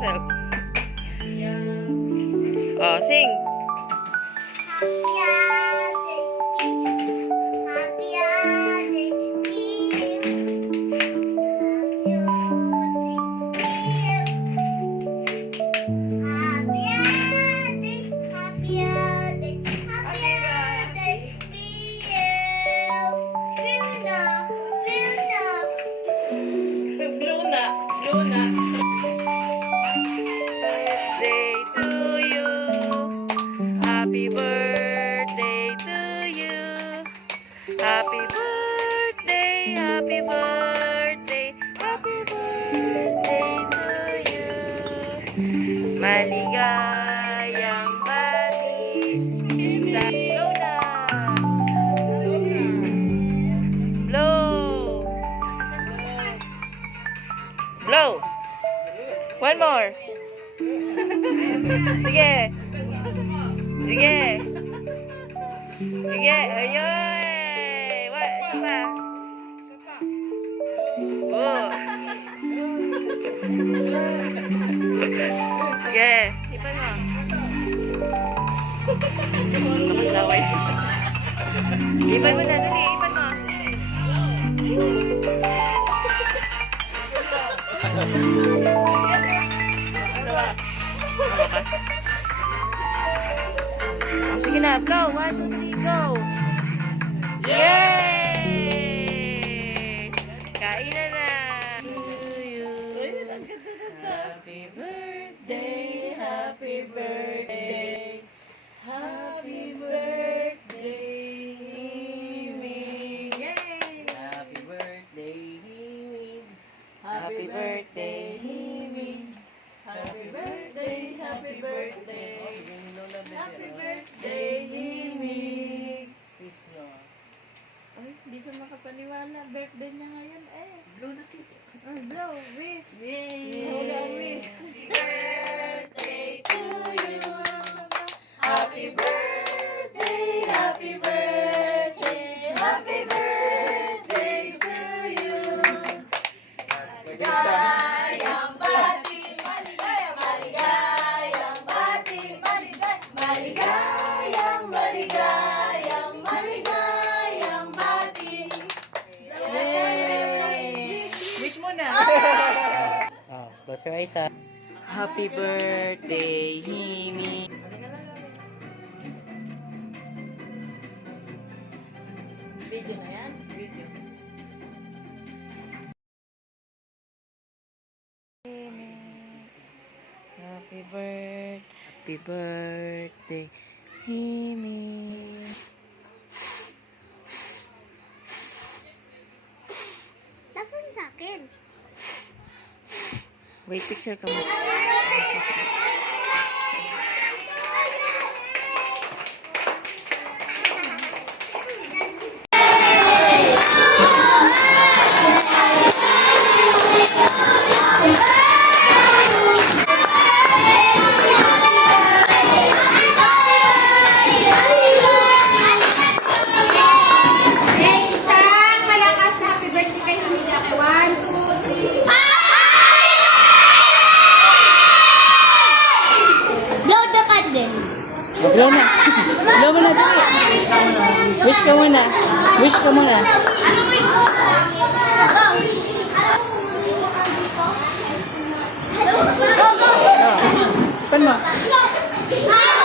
yourself. Oh, sing. Birthday to you. Happy birthday to you. Happy birthday, happy birthday, happy birthday to you. Maligayang bati sa blow na. Blow. Blow. One more. Sige. Sige. Sige. Ayun. What? Isa pa. Oh. Sige. Ipan mo. Laway. Ipan mo na. Dali. Ipan mo. Sige na, blow. 1, 2, 3, go. Yay! Kainan na. Happy birthday, happy birthday, happy birthday, Himig. Happy birthday, Himig. Happy birthday, Himig. Happy birthday, happy birthday. Happy birthday, Himig. Ay, hindi ka makapaniwala. Birthday niya ngayon eh. Blow na tito. Blow, wish. Yay! Hold on, wish. Birthday to you. Happy birthday, happy birthday, happy birthday to you. Maligayang bati, maligayang, maligayang bati, maligayang, maligayang, maligayang bati. Yay! Wish mo na. Close your eyes, ha. Happy birthday, Himig. Video na yan? Video. Happy birthday, Himig. Lapon sa akin. Wait, picture ka mo. Isang malakas na happy birthday kay Himig. 1, 2, 3. Blow the candle. Blow na. Blow mo na, dali. Wish ka muna. Wish ka muna. Go, go. Pan mo. Go.